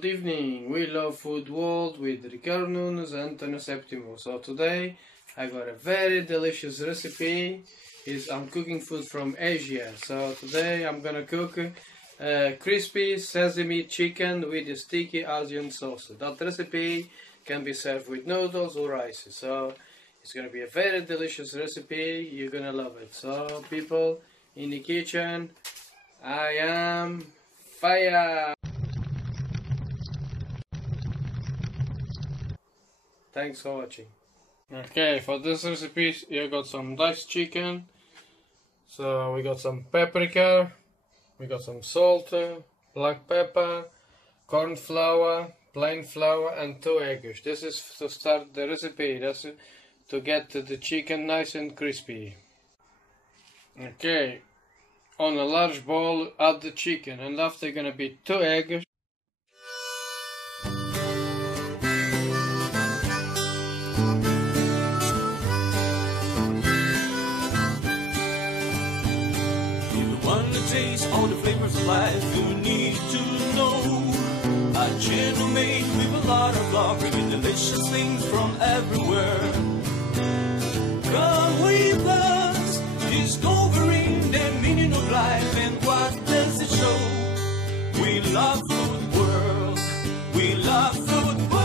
Good evening, we love food world with RICARDO, Nunes and Antonia septimo. So today I got a very delicious recipe. I'm cooking food from Asia. So today I'm gonna cook crispy sesame chicken with a sticky Asian sauce. That recipe can be served with noodles or rice. So it's gonna be a very delicious recipe. You're gonna love it. So people in the kitchen, I am fire. Thanks for watching. Okay, for this recipe you got some diced chicken. So we got some paprika, we got some salt, black pepper, corn flour, plain flour and 2 eggs. This is to start the recipe. That's to get the chicken nice and crispy. Okay, on a large bowl add the chicken and after gonna be 2 eggs. Taste all the flavors of life you need to know. A channel made with a lot of love, bringing delicious things from everywhere. Come with us, discovering the meaning of life and what does it show. We love food world, we love food world.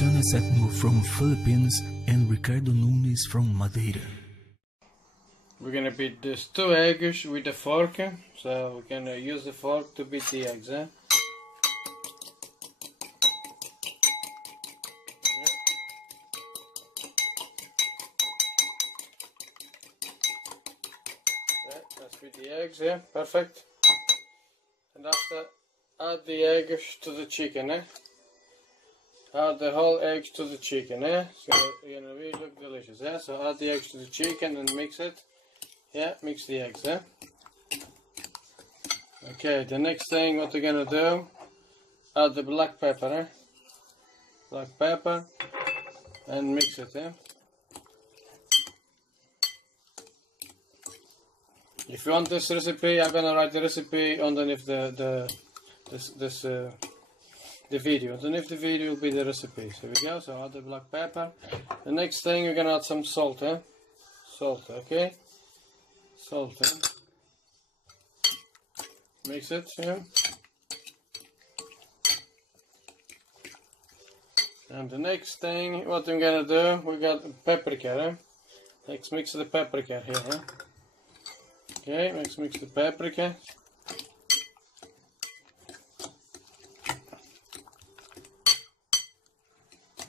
Antonia septimo from Philippines and Ricardo Nunes from Madeira. We're gonna beat these 2 eggs with a fork, so we're gonna use the fork to beat the eggs. Yeah, let's beat the eggs. Yeah, perfect. And after, add the eggs to the chicken. Add the whole eggs to the chicken, so it's gonna really look delicious, so add the eggs to the chicken and mix it, mix the eggs, Okay, the next thing what we're gonna do, add the black pepper, black pepper, and mix it, If you want this recipe, I'm gonna write the recipe underneath the video. Underneath the video will be the recipe. So here we go. So add the black pepper. The next thing we're gonna add some salt, Salt, okay? Salt, Mix it, And the next thing, what I'm gonna do, we got paprika, Let's mix the paprika here, Okay, let's mix the paprika.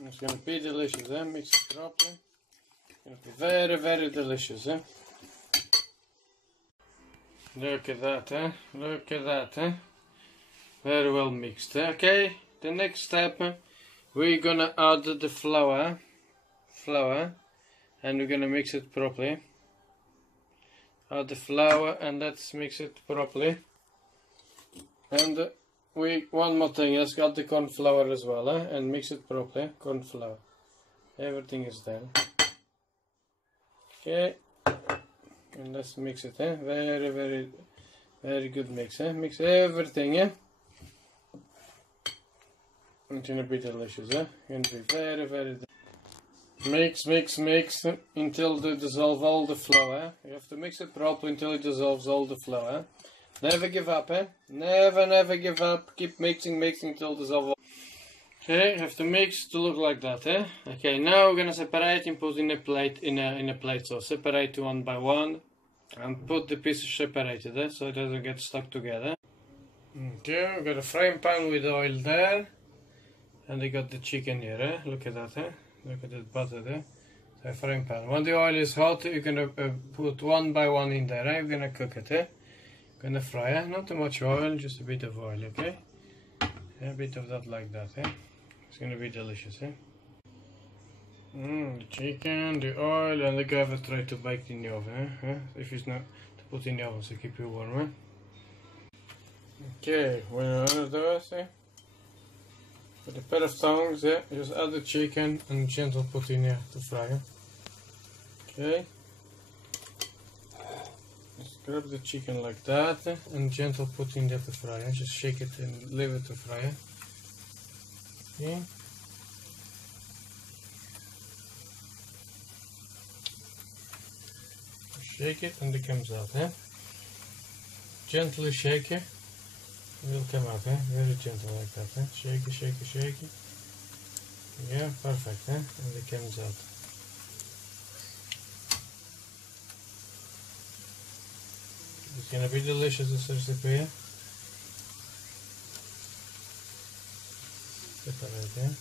It's gonna be delicious, Mix it properly. It's gonna be very, very delicious, Look at that, Look at that, Very well mixed, Okay, the next step, we're gonna add the flour, and we're gonna mix it properly. Add the flour and let's mix it properly. And one more thing, let's add the corn flour as well, and mix it properly. Corn flour, everything is there. Okay, and let's mix it, very, very, very good mix, Mix everything, It's gonna be delicious, It's gonna be very, very delicious. Mix until they dissolve all the flour. You have to mix it properly until it dissolves all the flour. Never give up, Never give up. Keep mixing until dissolve. Okay, you have to mix to look like that, Okay, now we're gonna separate and put in a plate. In a plate. So separate one by one, and put the pieces separated, so it doesn't get stuck together. Okay, we got a frying pan with oil there, and we got the chicken here. Look at that, Look at that butter there. So frying pan. When the oil is hot, you're gonna put one by one in there. You're gonna cook it, Gonna fry, not too much oil, just a bit of oil, okay? A bit of that like that, It's gonna be delicious, The chicken, the oil, and the guy try to bake it in the oven, If it's not, to put in the oven, so keep you warm, Okay, we're gonna do this, With a pair of tongs, yeah, just add the chicken and gentle put in here to fry. Okay. Just grab the chicken like that and gentle put in there to fry. Just shake it and leave it to fry. Okay. Shake it and it comes out. Gently shake it. It will come out, very gentle like that. Shake it, shake it, shake it. Yeah, perfect, and it comes out. It's gonna be delicious, this recipe. Put that right there.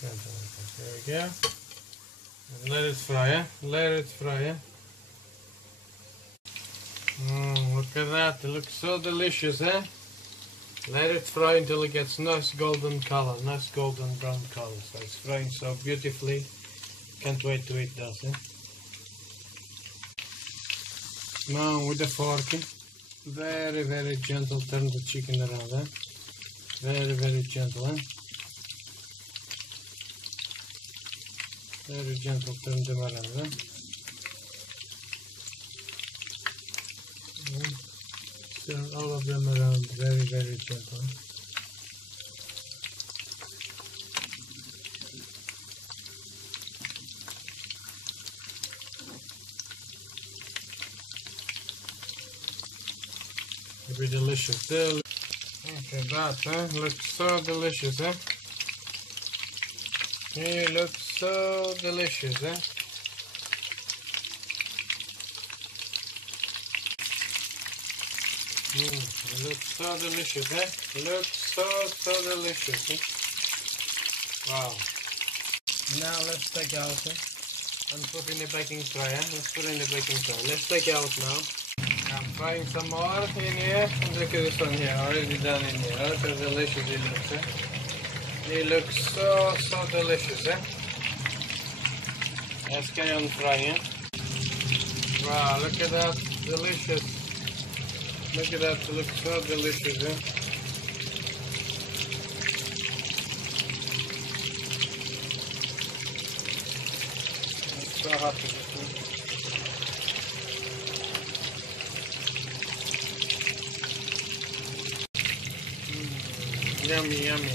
Gentle like that. There we go. And let it fry, let it fry. Look at that, it looks so delicious, Let it fry until it gets nice golden color, nice golden brown color. So it's frying so beautifully. Can't wait to eat those, Now with the fork, very, very gentle, turn the chicken around, Very, very gentle, Very gentle, turn them around, Turn all of them around, very, very gentle. It'll be delicious. Okay, that, looks so delicious, It looks so delicious, It looks so delicious, Looks so delicious, Wow. Now let's take out and put in the baking tray, Let's put in the baking tray. Let's take out now. I'm frying some more in here. And look at this one here, already done in here. Look how delicious it looks, It looks so delicious, Let's carry on frying. Wow, look at that, delicious. Look at that, it looks so delicious, I'm so happy with it. Yummy, yummy.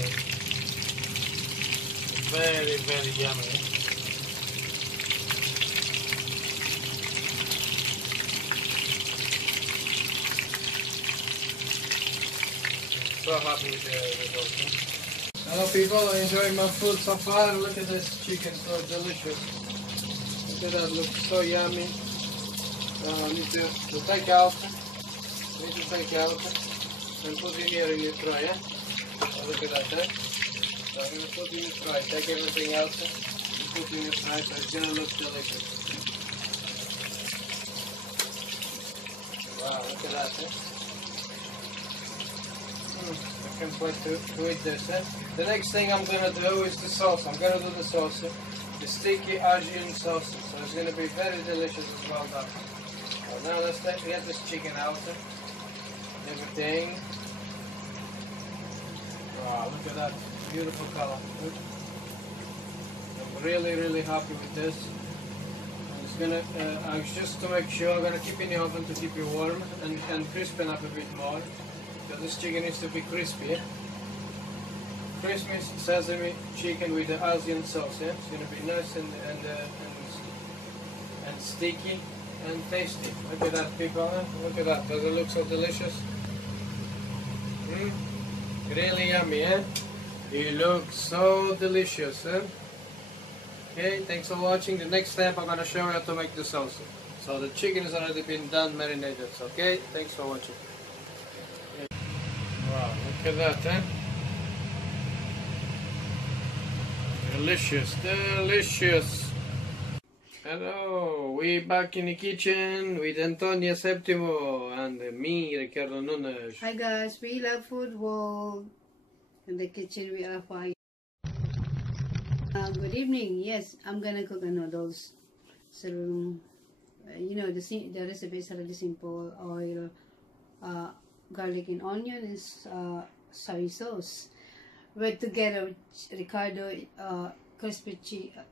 Very, very yummy. So happy with the result. Hello people, enjoying my food so far. Look at this chicken, so delicious. Look at that, looks so yummy. Need to take out. Need to take out and put in here in your tray. So look at that. So I'm going to put in the tray. Take everything out and put in your tray. So it's going to look delicious. Wow, look at that. I can't wait to eat this. The next thing I'm going to do is the sauce. I'm going to do the sauce. The sticky Asian sauce. So it's going to be very delicious as well. So now let's get this chicken out. Everything. Wow, look at that. Beautiful color. I'm really, really happy with this. It's gonna, just to make sure, I'm going to keep in the oven to keep it warm and crispen up a bit more. Because this chicken needs to be crispy. Crispy sesame chicken with the Asian sauce. It's going to be nice and sticky and tasty. Look at that, people. Look at that. Does it look so delicious? Really yummy, It looks so delicious, Okay, thanks for watching. The next step, I'm going to show you how to make the sauce. So the chicken has already been done, marinated. Okay, thanks for watching. Wow, look at that, Delicious, delicious. Hello, we back in the kitchen with Antonia Septimo and me, Ricardo Nunes. Hi guys, we love food world. In the kitchen we are fine. Good evening. Yes, I'm gonna cook a noodles. So you know, the recipe is really simple. Oil, garlic and onion, is soy sauce. With together with Ricardo, crispy chicken.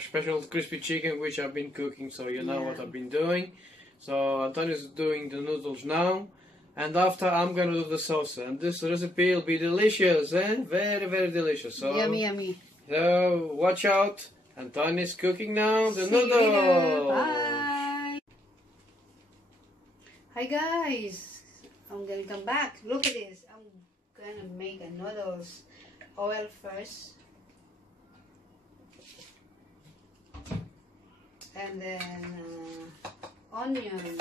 Special crispy chicken which I've been cooking, so you know what I've been doing. So Antonia's doing the noodles now, and after I'm gonna do the sauce, and this recipe will be delicious, eh? Very, very delicious. So Yummy, yummy. So watch out, Antonia's cooking now the See you later. noodles. Bye. Hi guys, I'm gonna come back. Look at this. I'm gonna make a noodles. Oil first, and then onion.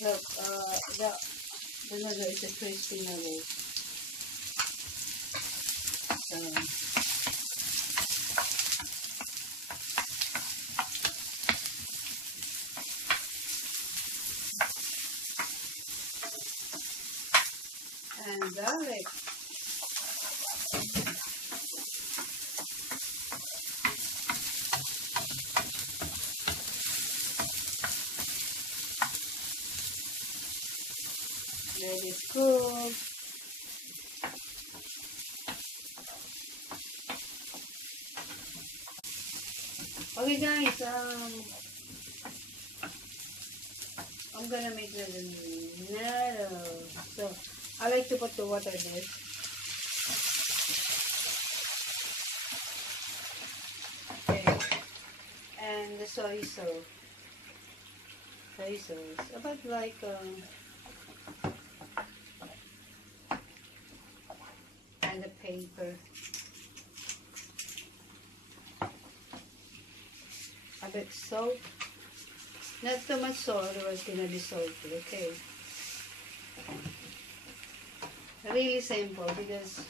Look, the noodle is a crispy noodle. So, and garlic. Let it cook. Okay guys, I'm gonna make the noodles. So I like to put the water there. Okay. And the soy sauce. Soy sauce. About like and the paper. A bit salt. Not too much salt, otherwise it's gonna be salty, okay? Really simple because,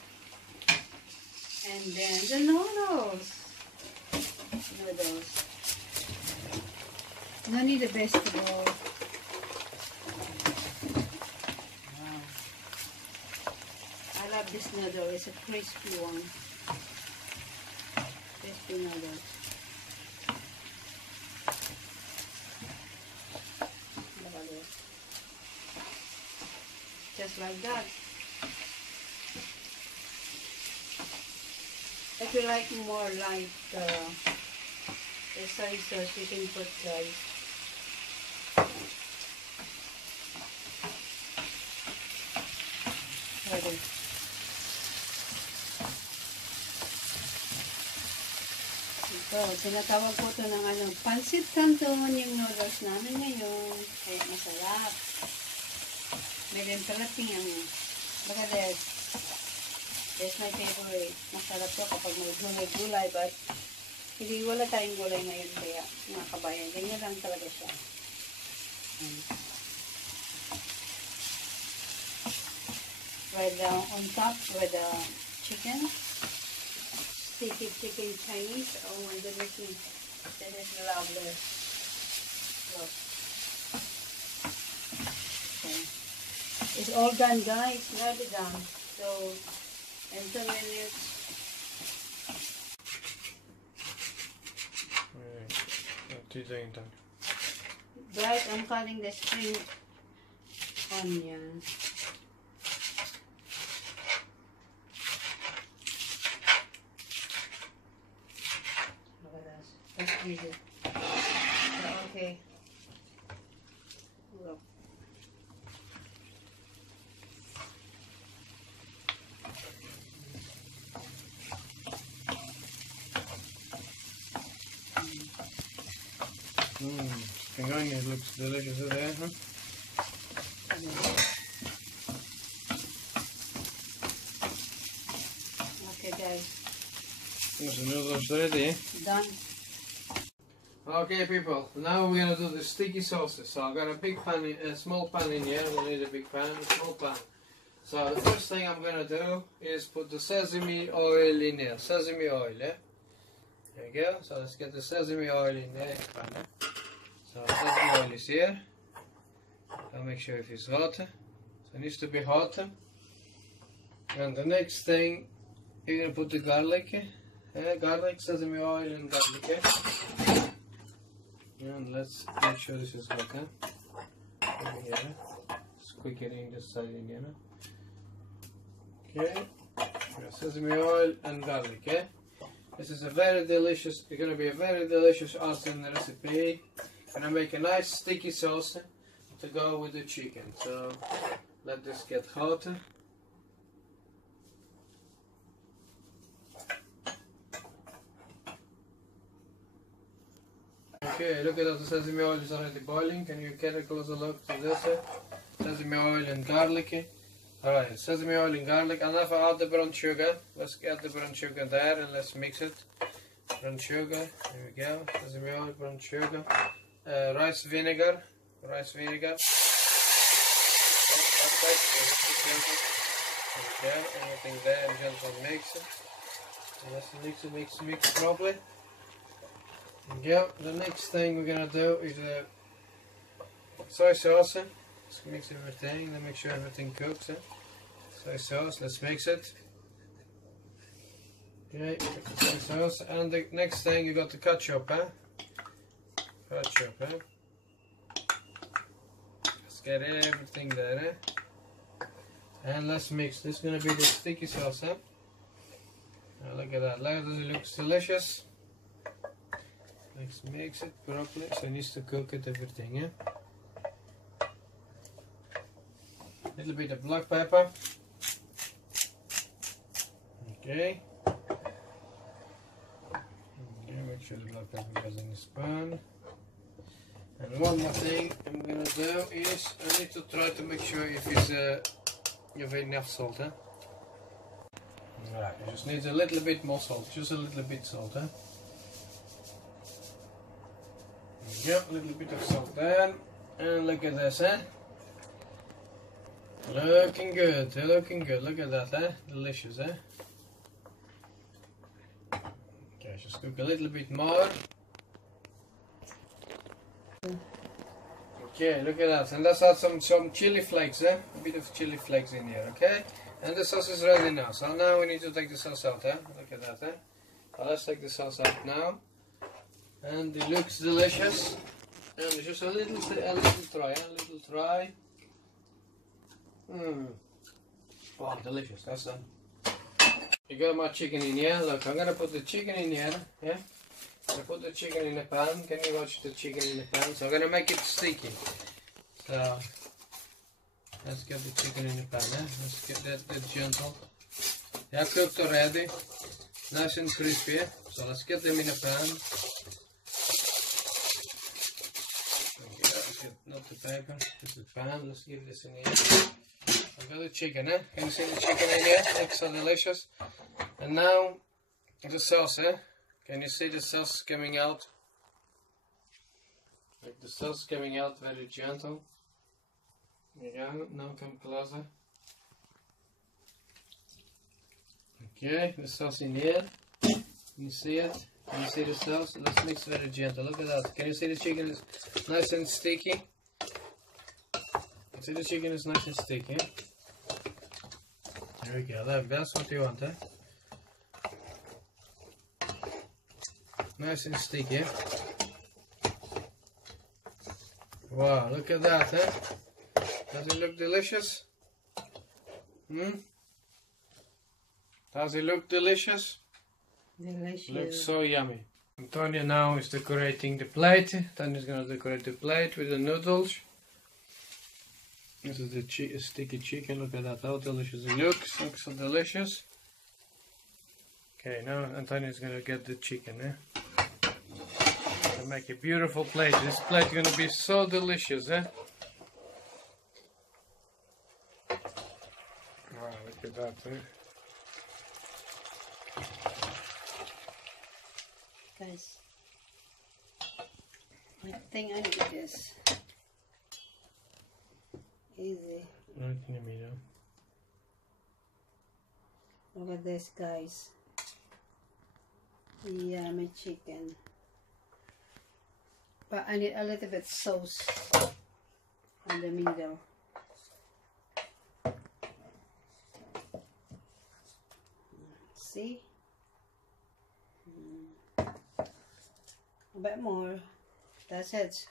and then the noodles. No need a vegetable. Wow. I love this noodle. It's a crispy one. Crispy noodles. Look at this. Just like that. If you like more like the soy sauce, you can put like ito, tinatawag ko ito ng ano, pancit canton yung noodles namin ngayon. Kaya masarap. May din talating ang baka that's my favorite. Masarap to kapag may gulay, but hindi wala tayong gulay ngayon kaya mga kabayan. Ganyan lang talaga siya. Right down on top with the chicken. Sticky chicken Chinese. Oh my goodness me. That is lovely. Look. Okay. It's all done guys. Nearly done. So in 2 minutes. Guys, I'm cutting the spring onion. Look at that. That's easy. Okay. Look. It looks delicious there, huh? Okay, guys. The noodles ready. Done. Okay, people. Now we're gonna do the sticky sauces. So I've got a big pan, a small pan in here. We'll need a big pan, a small pan. So the first thing I'm gonna do is put the sesame oil in here. Sesame oil, yeah. There we go. So let's get the sesame oil in there. So sesame oil is here. I'll make sure if it's hot. So it needs to be hot. And the next thing, you're gonna put the garlic, garlic, sesame oil, and garlic. And let's make sure this is good. Over here, it's quicker in this side again. Okay, sesame oil and garlic. This is a very delicious. It's gonna be a very delicious Austrian recipe. Gonna make a nice sticky sauce to go with the chicken. So let this get hot. Okay, look at that, the sesame oil is already boiling. Can you get a closer look to this? Sesame oil and garlic. Alright, sesame oil and garlic. And if I add the brown sugar, let's get the brown sugar there and let's mix it. Brown sugar, here we go. Sesame oil, brown sugar. Rice vinegar. Rice vinegar. Okay, everything there, gentle mix it. Let's mix properly. Yeah, the next thing we're gonna do is soy sauce. Let's mix everything, then make sure everything cooks. Soy sauce, let's mix it. Okay, soy sauce. And the next thing you got the ketchup, Ketchup, Let's get everything there, And let's mix. This is gonna be the sticky sauce, Now look at that. Look at it looks delicious. Let's mix it properly, so it needs to cook it everything, Little bit of black pepper. Okay. Make sure the black pepper goes in the spoon. And one more thing I'm gonna do is I need to try to make sure if it's you have enough salt, Right, it just needs a little bit more salt, just a little bit salt, Yep, a little bit of salt there. And look at this, Looking good, looking good. Look at that, Delicious, Okay, just cook a little bit more. Okay, look at that. And let's add some chili flakes, A bit of chili flakes in here, okay? And the sauce is ready now. So now we need to take the sauce out, Look at that, So let's take the sauce out now. And it looks delicious. And it's just a little dry, Wow, delicious. That's done. You got my chicken in here. Look, I'm gonna put the chicken in here. I put the chicken in the pan. Can you watch the chicken in the pan? So I'm gonna make it sticky. So let's get the chicken in the pan. Let's get that gentle. They are cooked already, nice and crispy. So let's get them in the pan. Not the paper, just the pan. Let's give this in here. I've got the chicken, Can you see the chicken in here? Looks so delicious. And now the sauce, Can you see the sauce coming out? Like the sauce coming out very gentle. There you go. Now come closer. Okay, the sauce in here. Can you see it? Can you see the sauce? Let's mix very gentle. Look at that. Can you see the chicken is nice and sticky? See the chicken is nice and sticky. There we go. That's what you want, Nice and sticky. Wow, look at that, Does it look delicious? Does it look delicious? Delicious. Looks so yummy. Antonia now is decorating the plate. Antonia's gonna decorate the plate with the noodles. This is the sticky chicken. Look at that, how delicious it looks. Looks so delicious. Okay, now Antonia's gonna get the chicken, To make a beautiful plate. This plate is gonna be so delicious, Wow, look at that, Guys, I think I need this. Easy. Right in the middle. Look at this, guys. Yeah, my chicken. But I need a little bit sauce in the middle. See? A bit more. That's it.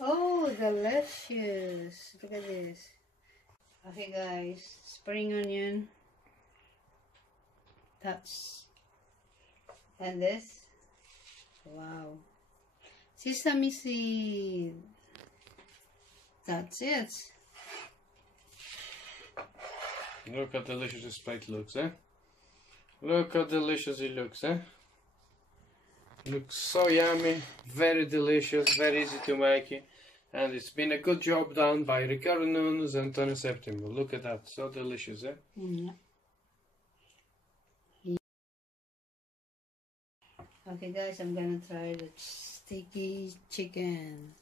Oh, delicious. Look at this. Okay guys, spring onion. And this. Wow. Sesame seed. That's it. Look how delicious this plate looks, eh? Look how delicious it looks, eh? Looks so yummy, very delicious, very easy to make it. And it's been a good job done by RICARDO, Nunes and Antonia septimo. Look at that, so delicious, eh? Okay guys, I'm gonna try the sticky chicken.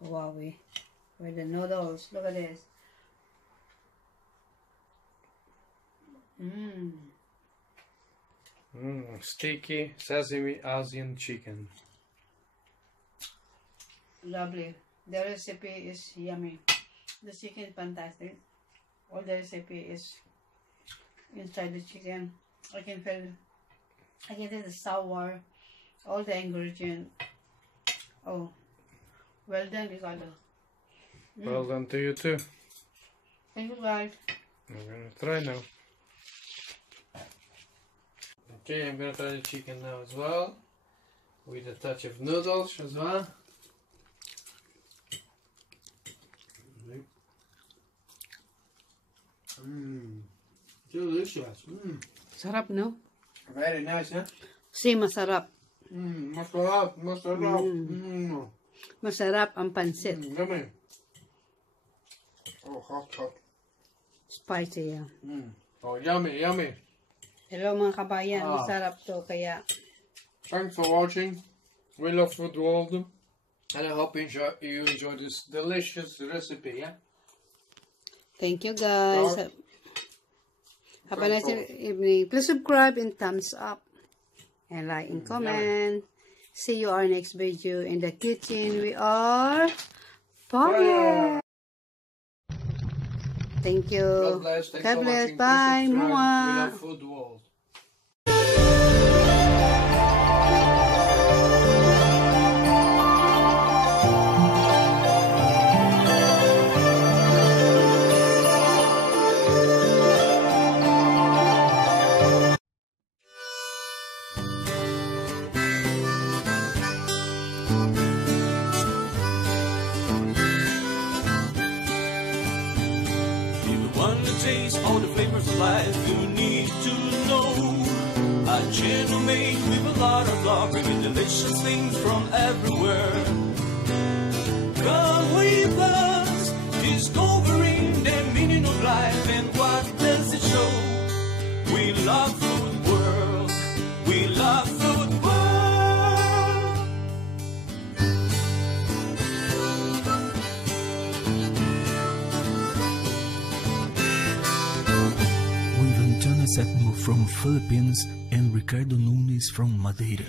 Wow, with the noodles. Look at this. Sticky sesame Asian chicken. Lovely. The recipe is yummy. The chicken is fantastic. All the recipe is inside the chicken. I can feel the sour, all the ingredient. Oh, well done, RICARDO. Well done to you too. Thank you guys. I'm gonna try now. Okay, I'm gonna try the chicken now as well, with a touch of noodles as well. Delicious. Sarap, no? Very nice, huh? Si, masarap. Masarap, masarap. Masarap ang pansit. Yummy. Oh, hot, hot. Spicy, yeah. Oh, yummy, yummy. Hello mga kabayan, masarap to kaya. Thanks for watching. We love Food World, and I hope you enjoy this delicious recipe, yeah? Thank you guys. Have a nice evening. Please subscribe and thumbs up. And like and comment. See you our next video in the kitchen. We are fire. Thank you. God bless. Thanks God for bless. watching. Bye. Please subscribe. We Mwah. love Food World. Taste all the flavors of life you need to know. A channel made with a lot of love, bringing delicious things from everywhere. Come with us, discovering the meaning of life and what does it show. We love Food World, we love Food World. Antonia septimo from Philippines and RICARDO Nunes from Madeira.